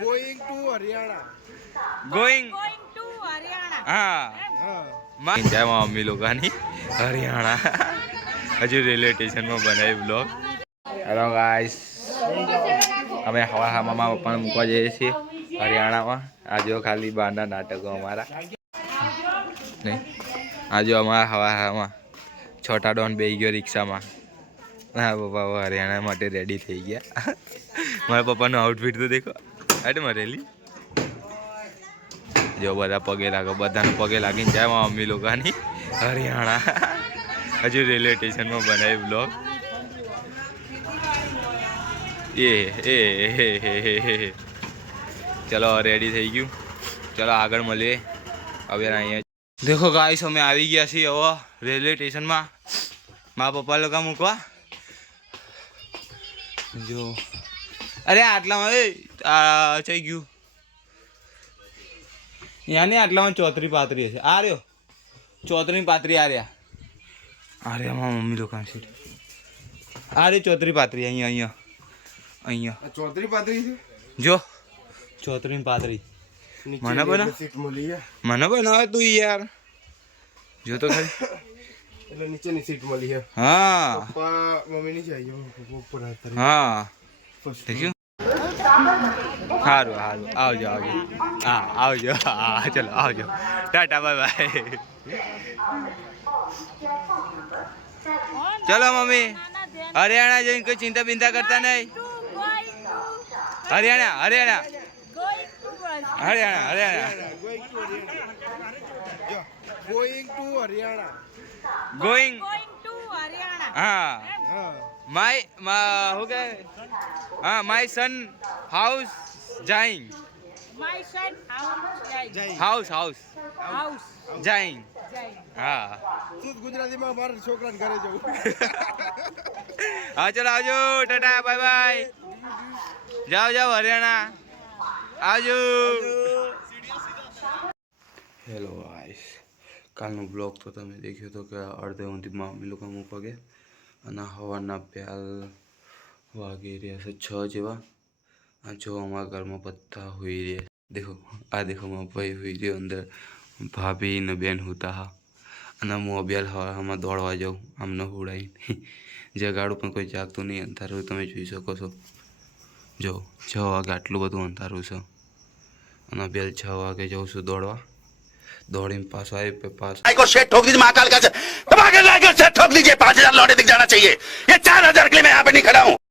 Going to Haryana going to Haryana हाँ जय mummy लोग हरियाणा हजू रेलवे स्टेशन में बनाए ब्लॉग। हेलो गाइस अमे हवा हवा पप्पा मूकवा जाइए छीए हरियाणा में। आज खाली बारना नाटको अमारा नहीं आज अमारा हवा हवा छोटा डॉन बेही गयो रिक्शा में। हाँ पप्पा वो हरियाणा माटे रेडी थी गया। मारा पप्पा नो आउटफिट तो देखो अरे मरेली जो बधा पगे लागो बधा पगे लागी जाए मम्मी लोग हरियाणा हजू रेलवे स्टेशन में बनाए ब्लॉग। ए चलो रेडी थी गयु चलो आगे मळीए हवे अहीं। देखो गाइस अमे आवी गया छीए हवे रेलवे स्टेशन में मारा पप्पा लोग मूकवा जो अरे आटला में चई गयु यहाँ नहीं आटला में 34-35 है आ रहे हो 34-35 आ रहा मारा मम्मी लोग सीट आ रही 34-35 अँ 34-35 जो 34-35 મને બના सीट मिली है મને બનાવે તું યાર જો તો ખાલી એટલે નીચેની સીટ મળી છે। હા પપ્પા મમ્મી ની चाहिए ऊपर आता હા देखियो हारू हारू आवजो आवजो हाँ आवजो हाँ चलो आवजो टाटा बाय बाय। चलो मम्मी हरियाणा जाइन कोई चिंता बिंता करता नहीं। Haryana Haryana Haryana Haryana going to Haryana going to Haryana हाँ हाँ माय हो गए हाँ my son house going my son house house house going हाँ शुद्ध गुजराती में हमारे छोकरा घरे जाऊँ। हाँ चलो आवजो टाटा बाय बाय जाओ जाओ हरियाणा आवजो। हेलो गाइस कालनो ब्लॉग तो तमे देख्यो तो कि अर्धे ऊँधी मम्मी लोग मूकवा गया અને હવાના પ્યાલ વાગી રહ્યા છે 6 જેવા। આ જો અમારા ઘરમાં બધા હોઈ રહ્યા देखो आ देखो मारा भाई हुई रही अंदर भाभी ने बेन होता हा અને હું અભ્યાલ હવામાં દોડવા જાઉં આમને હુડાઈ જગાડું પણ કોઈ જાગતું નહીં અંધારું તમે જોઈ શકો છો। જો 6 વાગે આટલું બધું અંધારું છે અને અભ્યાલ 6 વાગે જાઉં છું દોડવા दौड़ी पास आए पास को शेट ठोक दीजिए महाकाल का दबा के शेट ठोक दीजिए 5000 लौटे दिख जाना चाहिए। ये 4000 के लिए मैं यहाँ पे नहीं खड़ा हूँ।